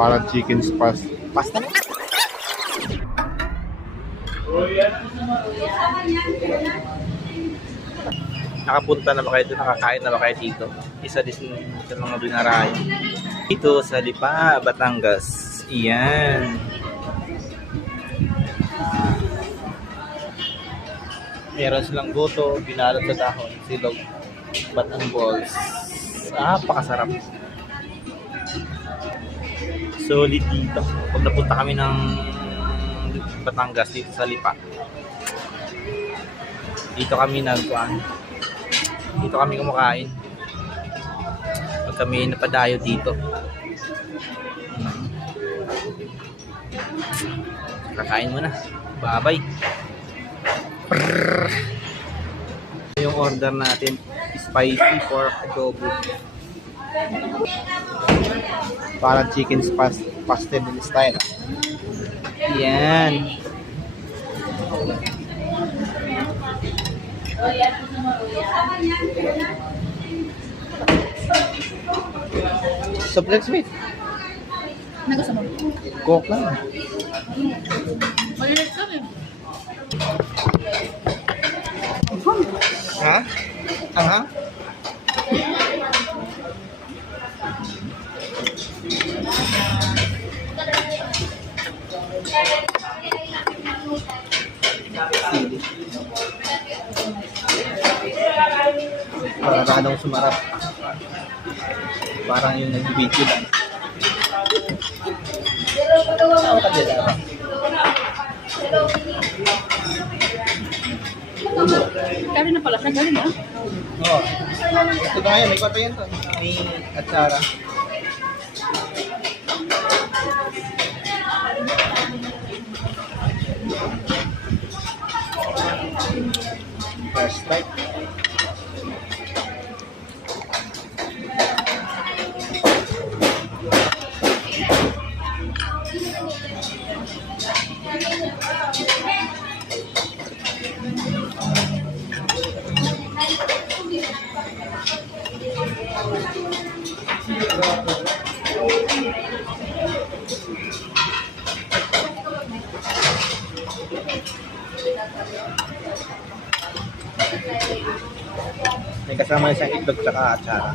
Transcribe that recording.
Parang chicken pasta. Nakapunta na ba kayo doon? Nakakain na ba kayo dito? Isa din sa mga binarayan. Dito sa Lipa, Batangas. Iyan. Meron silang goto, binalot sa dahon, silog, batang balls. Pakasarap. Solid dito. Pag napunta kami ng Batangas dito sa Lipa, dito kami dito kami kumakain pag kami napadayo dito. Kakain muna. Bye-bye. Yung order natin, spicy pork adobo. Parang chicken pastel din style. Yan. Soft sweet. Ano gusto mo? Coke lang. Malilit kami. Ha? Aha? Maradong sumarap. Parang yung nag-video lang. Kari na pala siya, galing ha? Oo. Ito na yan, may kwata yan to. May atsara. First bite. May kasama isang itlog tsaka atsara.